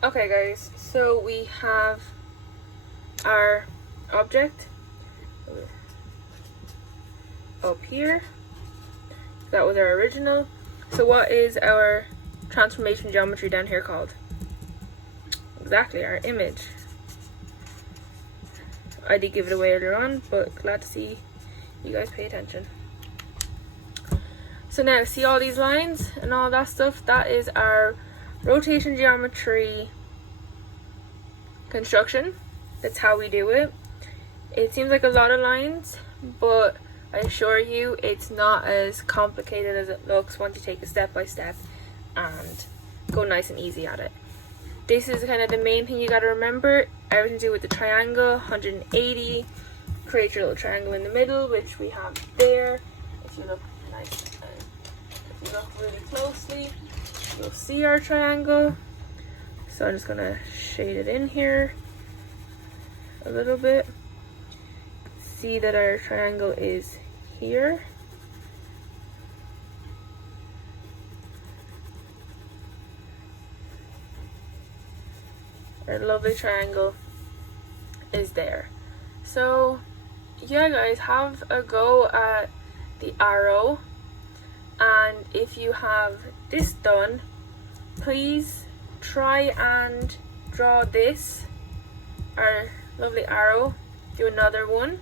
Okay guys, so we have our object up here. That was our original. So what is our transformation geometry down here called? Exactly, our image. I did give it away earlier on, but glad to see you guys pay attention. So now, see all these lines and all that stuff? That is our rotation geometry construction. That's how we do it. It seems like a lot of lines, but I assure you it's not as complicated as it looks once you take it step by step and go nice and easy at it. This is kind of the main thing you got to remember. Everything to do with the triangle, 180. Create your little triangle in the middle, which we have there. If you look nice, if you look really closely, you'll see our triangle. So I'm just gonna shade it in here a little bit. See that our triangle is here. Our lovely triangle is there. So yeah guys, have a go at the arrow, and if you have this done, please try and draw this, our lovely arrow, do another one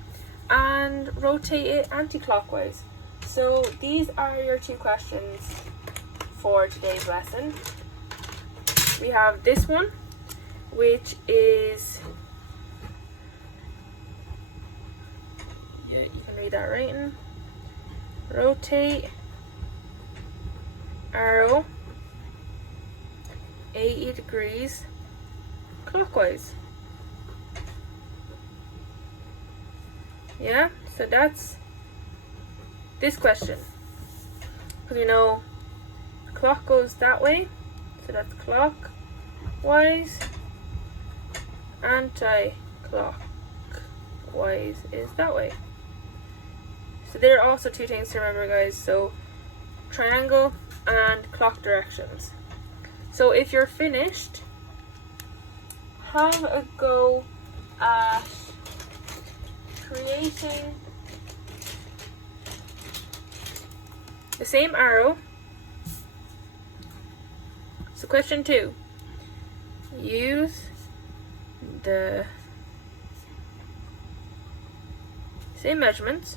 and rotate it anti-clockwise. So these are your two questions for today's lesson. We have this one, which is, yeah, you can read that writing. Rotate arrow 80 degrees clockwise. Yeah, so that's this question. Because you know, the clock goes that way, so that's clockwise. Anti-clockwise is that way. So there are also two things to remember guys, so triangle and clock directions. So if you're finished, have a go at creating the same arrow. So question 2, use the same measurements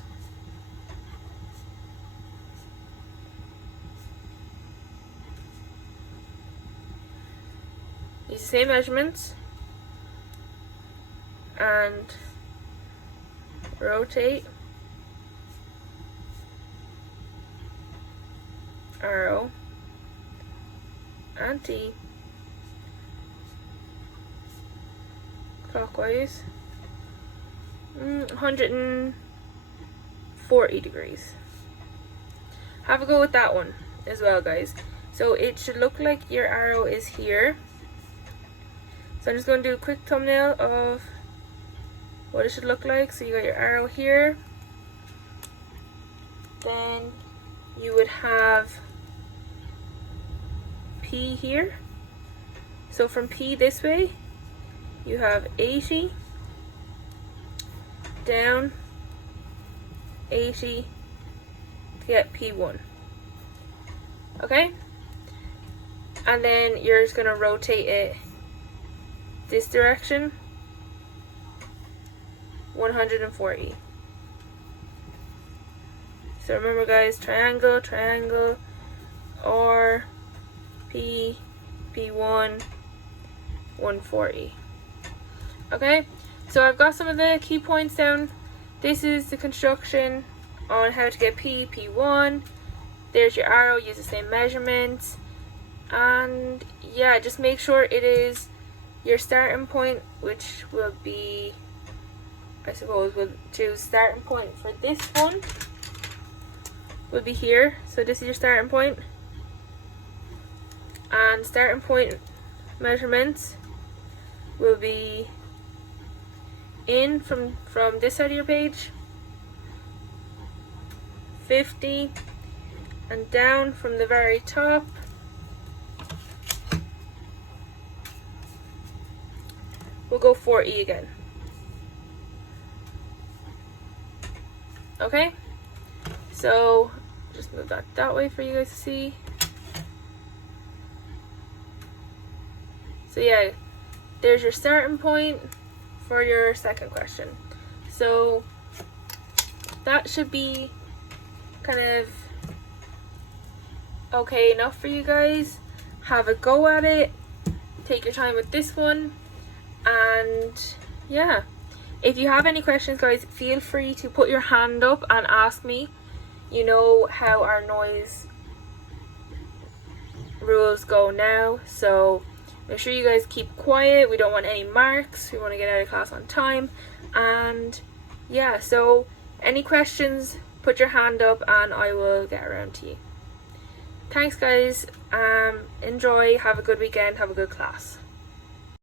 and rotate arrow anti-clockwise 140 degrees. Have a go with that one as well guys. So it should look like your arrow is here. So I'm just going to do a quick thumbnail of what it should look like. So you got your arrow here, then you would have P here. So from P this way, you have 80, down 80 to get P1. Okay? And then you're just going to rotate it this direction 140. So remember guys, triangle, triangle, R, P, P1, 140. Okay, so I've got some of the key points down. This is the construction on how to get P, P1. There's your arrow, use the same measurements. And yeah, just make sure it is your starting point, which will be, I suppose we'll choose starting point for this one will be here. So this is your starting point, and starting point measurements will be in from this side of your page 50, and down from the very top we'll go 4E again. Okay, so just move that way for you guys to see. So yeah, there's your starting point for your second question. So that should be kind of okay enough for you guys. Have a go at it. Take your time with this one. And yeah, if you have any questions, guys, feel free to put your hand up and ask me. You know how our noise rules go now, so make sure you guys keep quiet. We don't want any marks. We want to get out of class on time. And yeah, so any questions, put your hand up and I will get around to you. Thanks, guys. Enjoy. Have a good weekend. Have a good class.